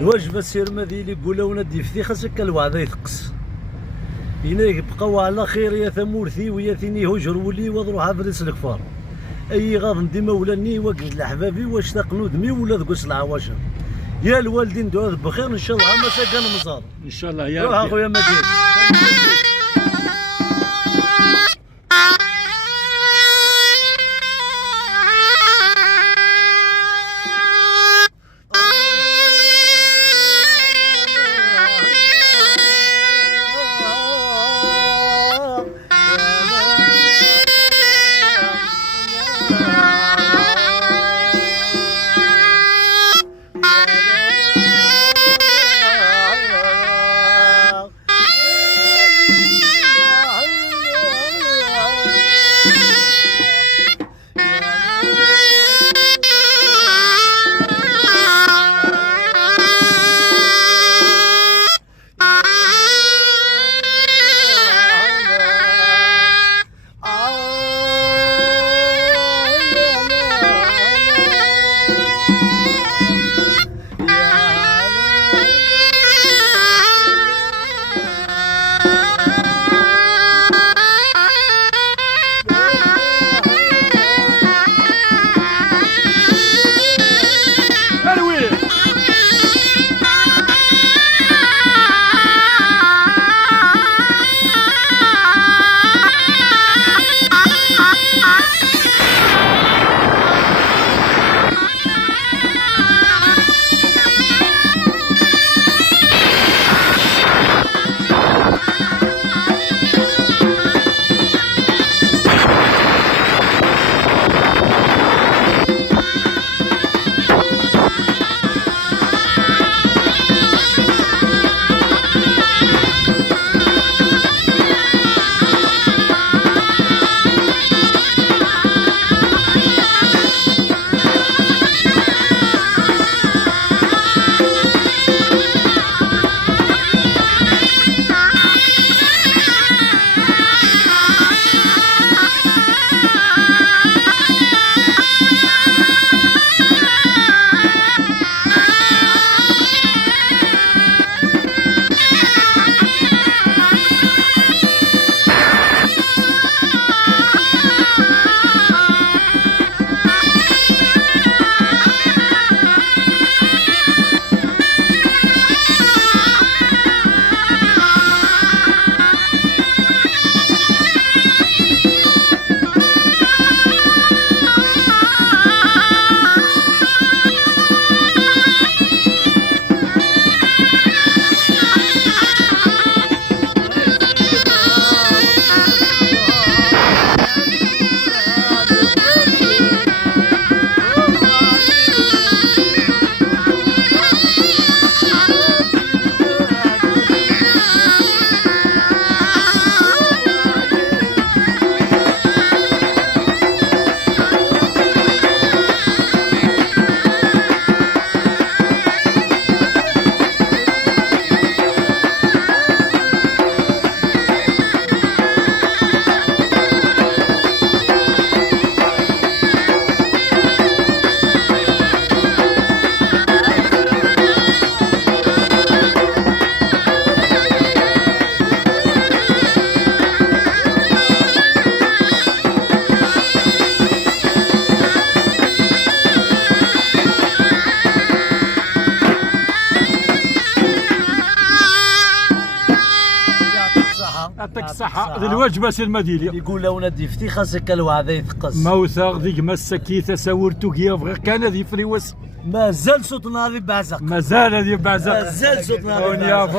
الواجب السير مذيلي يقول ولدي فتي خاصك الوعد يثقس هنا يبقاو على خير يا ثمورثي ويا ثيني هجر ولي وضروح عفريس الكفار اي غاض ديما ولاني واقج لحبابي واش تقنو دمي ولا ذقوس العواشر يا الوالدين دعوة بخير ان شاء الله ما سكن مزار ان شاء الله يا روح اخويا مدين. يعطيك الصحة. هذا الواجب سي المدينة. يقول ولدي فتي خاصك الوعد يثقس. موثق ديك مسكيته ساورتو كيا فغير كان هذه فريوس. مازال صوتنا هذه بعزق. مازال هذه بعزق. مازال صوتنا هذه بعزق.